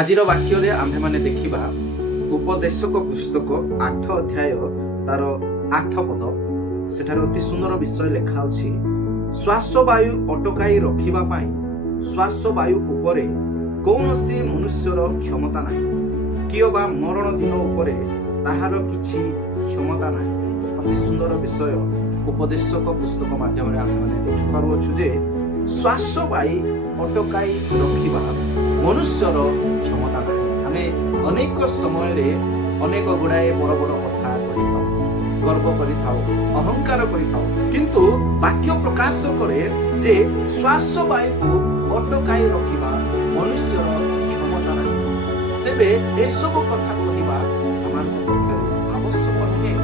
ଆଜିର ବାକ୍ୟରେ ଆମ୍ଭେମାନେ ଦେଖିବା ଉପଦେଶକ ପୁସ୍ତକ 8 ଅଧ୍ୟାୟ ତାର 8 ପଦ। ସେଠାରେ ଅତି ସୁନ୍ଦର ବିଷୟ ଲେଖା ଅଛି, ଶ୍ୱାସ ବାୟୁ ଅଟକାଇ ରଖିବା ପାଇଁ ଶ୍ୱାସ ବାୟୁ ଉପରେ କୌଣସି ମନୁଷ୍ୟର କ୍ଷମତା ନାହିଁ, କିମ୍ବା ମରଣ ଦିନ ଉପରେ ତାହାର କିଛି କ୍ଷମତା ନାହିଁ। ଅତି ସୁନ୍ଦର ବିଷୟ ଉପଦେଶକ ପୁସ୍ତକ ମାଧ୍ୟମରେ ଆମେମାନେ ଦେଖିପାରୁଅଛୁ ଯେ ଶ୍ୱାସ ବାୟୁ ଅଟକାଇ ରଖିବା ମନୁଷ୍ୟର କ୍ଷମତା ନାହିଁ। ଆମେ ଅନେକ ସମୟରେ ଅନେକ ଗୁଡ଼ାଏ ବଡ଼ ବଡ଼ କଥା କହିଥାଉ, ଗର୍ବ କରିଥାଉ, ଅହଙ୍କାର କରିଥାଉ, କିନ୍ତୁ ବାକ୍ୟ ପ୍ରକାଶ କରେ ଯେ ଶ୍ୱାସ ବାୟୁକୁ ଅଟକାଇ ରଖିବା ମନୁଷ୍ୟର କ୍ଷମତା ନାହିଁ। ତେବେ ଏସବୁ କଥା କହିବା ଆମମାନଙ୍କ ପକ୍ଷରେ ଆବଶ୍ୟକ ନୁହେଁ।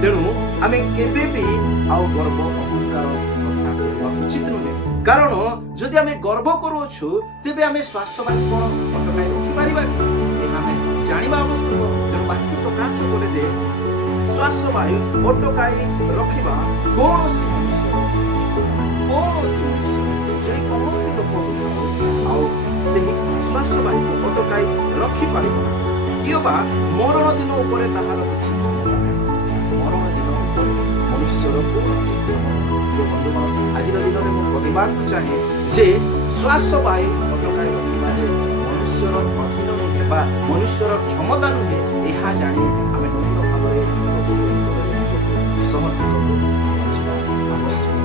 ତେଣୁ ଆମେ କେବେ ବି ଆଉ ଗର୍ବ ଅହଙ୍କାର କଥା କହିବା ଉଚିତ ନୁହେଁ। କାରଣ ଯଦି ଆମେ ଗର୍ବ କରୁଅଛୁ ତେବେ ଆମେ ଶ୍ୱାସ ବାୟୁ କ'ଣ ଅଟକାଇ ରଖିପାରିବା କି? ଏହା ଆମେ ଜାଣିବା ଆବଶ୍ୟକ। ତେଣୁ ବାକ୍ୟ ପ୍ରକାଶ କରେ ଯେ ଶ୍ୱାସ ବାୟୁ ଅଟକାଇ ରଖିବା କୌଣସି ମନୁଷ୍ୟ ଯେକୌଣସି ଲୋକ ଆଉ ସେହି ଶ୍ୱାସ ବାୟୁକୁ ଅଟକାଇ ରଖିପାରିବ ନାହିଁ, କିମ୍ବା ମରଣ ଦିନ ଉପରେ ତାହାର କିଛି କ୍ଷମତା ନାହିଁ। ମରଣ ଦିନ ଉପରେ ମନୁଷ୍ୟର କୌଣସି ବନ୍ଧୁଗଣ, ଆଜିର ଦିନରେ ମୁଁ କହିବାକୁ ଚାହେଁ ଯେ ଶ୍ୱାସ ବାୟୁ ଅଟକାଇ ରଖିବା ଯେ ମନୁଷ୍ୟର ଅଧୀନ ନୁହେଁ ବା ମନୁଷ୍ୟର କ୍ଷମତା ନୁହେଁ, ଏହା ଜାଣି ଆମେ ନମ୍ର ଭାବରେ ସମର୍ପିତ ଆବଶ୍ୟକ।